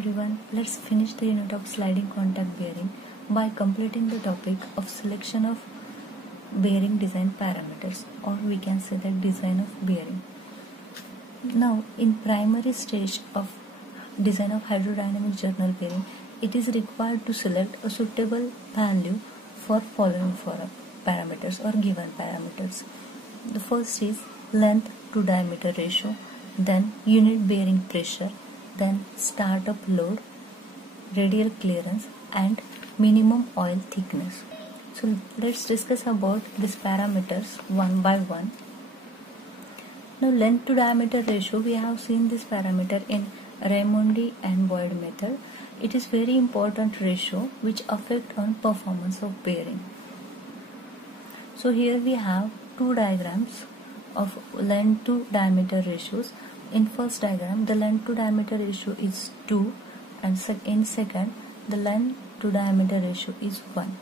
everyone, let's finish the unit of sliding contact bearing by completing the topic of selection of bearing design parameters, or we can say that design of bearing. Now in primary stage of design of hydrodynamic journal bearing, it is required to select a suitable value for following parameters or given parameters. The first is length to diameter ratio, then unit bearing pressure, then startup load, radial clearance and minimum oil thickness. So let's discuss about these parameters one by one. Now length to diameter ratio, we have seen this parameter in Raimondi and Boyd method. It is very important ratio which affect on performance of bearing. So here we have two diagrams of length to diameter ratios. In first diagram, the length to diameter ratio is 2 and in second, the length to diameter ratio is 1.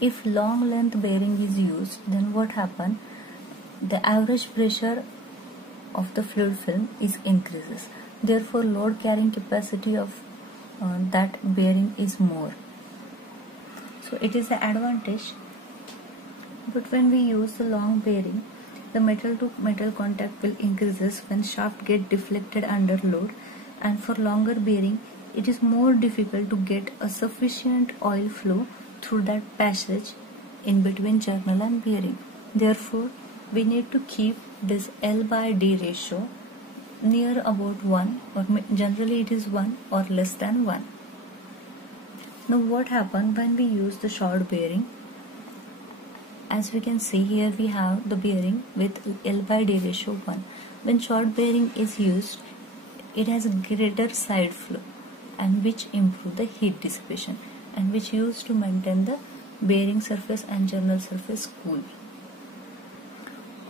If long length bearing is used, then what happens? The average pressure of the fluid film is increases. Therefore, load carrying capacity of that bearing is more. So it is an advantage. But when we use the long bearing, the metal to metal contact will increases when shaft get deflected under load, and for longer bearing it is more difficult to get a sufficient oil flow through that passage in between journal and bearing. Therefore, we need to keep this L by D ratio near about 1, or generally it is 1 or less than 1. Now what happens when we use the short bearing? As we can see here, we have the bearing with L by D ratio 1. When short bearing is used, it has a greater side flow and which improve the heat dissipation and which used to maintain the bearing surface and journal surface cool.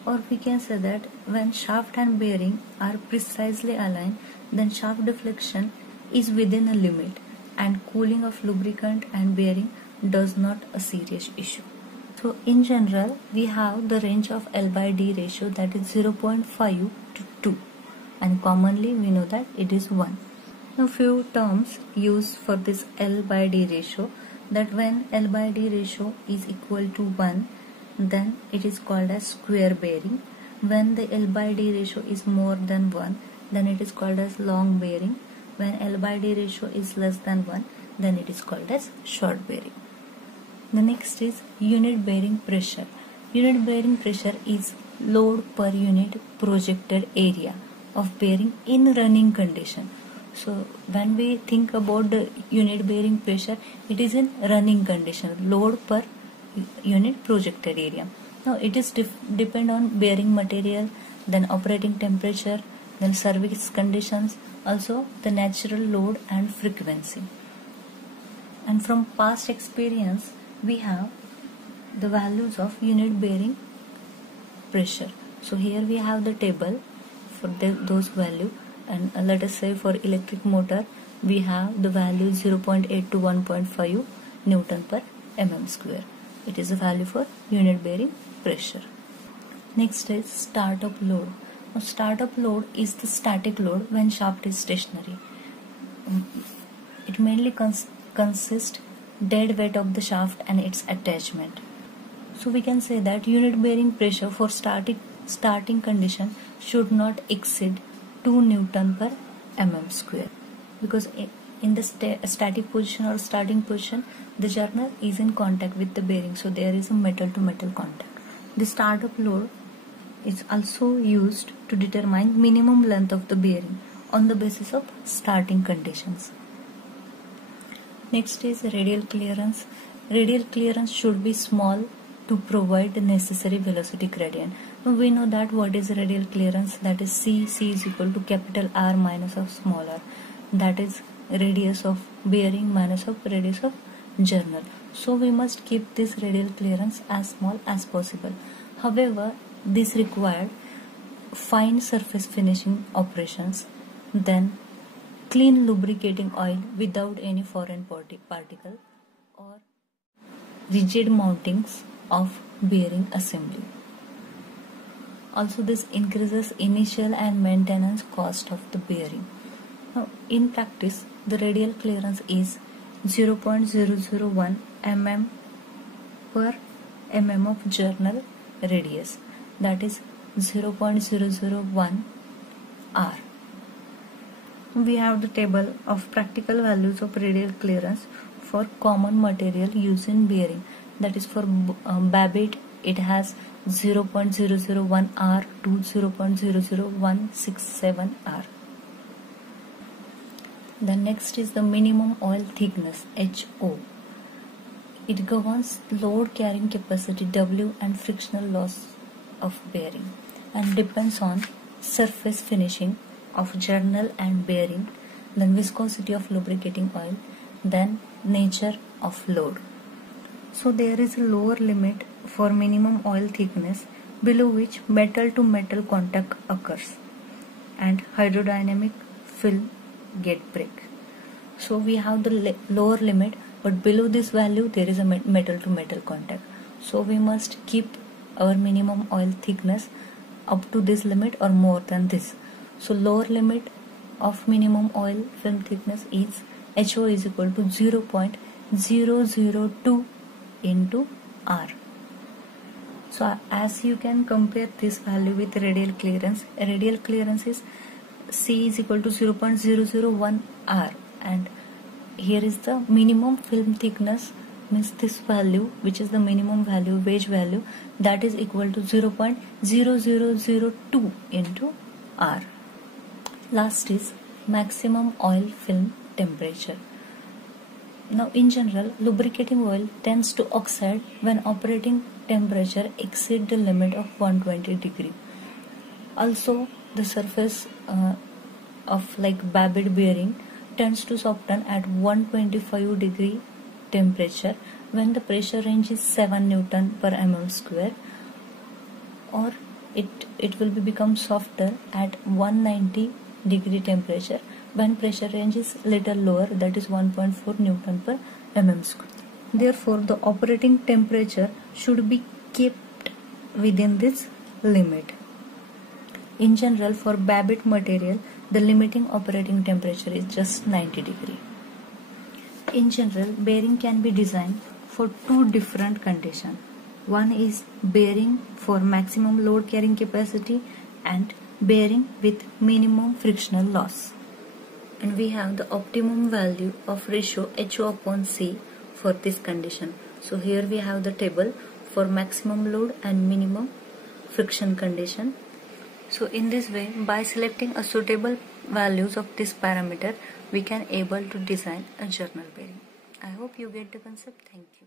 Or we can say that when shaft and bearing are precisely aligned, then shaft deflection is within a limit and cooling of lubricant and bearing does not a serious issue. So in general, we have the range of L by D ratio that is 0.5 to 2, and commonly we know that it is 1. Now few terms used for this L by D ratio, that when L by D ratio is equal to 1, then it is called as square bearing. When the L by D ratio is more than 1, then it is called as long bearing. When L by D ratio is less than 1, then it is called as short bearing. The next is unit bearing pressure. Unit bearing pressure is load per unit projected area of bearing in running condition. So when we think about the unit bearing pressure, it is in running condition, load per unit projected area. Now it is depend on bearing material, then operating temperature, then service conditions, also the natural load and frequency. And from past experience, we have the values of unit bearing pressure. So here we have the table for those value, and let us say for electric motor we have the value 0.8 to 1.5 Newton per mm square. It is a value for unit bearing pressure. Next is startup load. Now startup load is the static load when shaft is stationary. It mainly consists dead weight of the shaft and its attachment. So we can say that unit bearing pressure for starting condition should not exceed 2 Newton per mm square, because in the static position or starting position, the journal is in contact with the bearing, so there is a metal to metal contact. The startup load is also used to determine minimum length of the bearing on the basis of starting conditions. Next is radial clearance. Radial clearance should be small to provide the necessary velocity gradient. Now we know that what is radial clearance, that is C is equal to capital R minus of small r, that is radius of bearing minus of radius of journal. So we must keep this radial clearance as small as possible. However, this required fine surface finishing operations, then clean lubricating oil without any foreign particle, or rigid mountings of bearing assembly. Also, this increases initial and maintenance cost of the bearing. Now, in practice, the radial clearance is 0.001 mm per mm of journal radius, that is 0.001 R. We have the table of practical values of radial clearance for common material used in bearing. That is for Babbitt, it has 0.001 R to 0.00167 R. The next is the minimum oil thickness, HO. It governs load carrying capacity W and frictional loss of bearing and depends on surface finishing of journal and bearing, then viscosity of lubricating oil, then nature of load. So there is a lower limit for minimum oil thickness below which metal to metal contact occurs and hydrodynamic film get break. So we have the lower limit, but below this value there is a metal to metal contact. So we must keep our minimum oil thickness up to this limit or more than this. So lower limit of minimum oil film thickness is HO is equal to 0.002 into R. So as you can compare this value with radial clearance is C is equal to 0.001 R, and here is the minimum film thickness, means this value, which is the minimum value, wage value, that is equal to 0.0002 into R. Last is maximum oil film temperature. Now in general, lubricating oil tends to oxide when operating temperature exceeds the limit of 120 degree. Also the surface of like Babbitt bearing tends to soften at 125 degree temperature when the pressure range is 7 Newton per mm square, or it will become softer at 190 degree temperature when pressure range is little lower, that is 1.4 Newton per mm square. Therefore, the operating temperature should be kept within this limit. In general, for Babbitt material, the limiting operating temperature is just 90 degree. In general, bearing can be designed for two different conditions. One is bearing for maximum load carrying capacity and bearing with minimum frictional loss. And we have the optimum value of ratio HO upon C for this condition. So here we have the table for maximum load and minimum friction condition. So in this way, by selecting a suitable values of this parameter, we can able to design a journal bearing. I hope you get the concept. Thank you.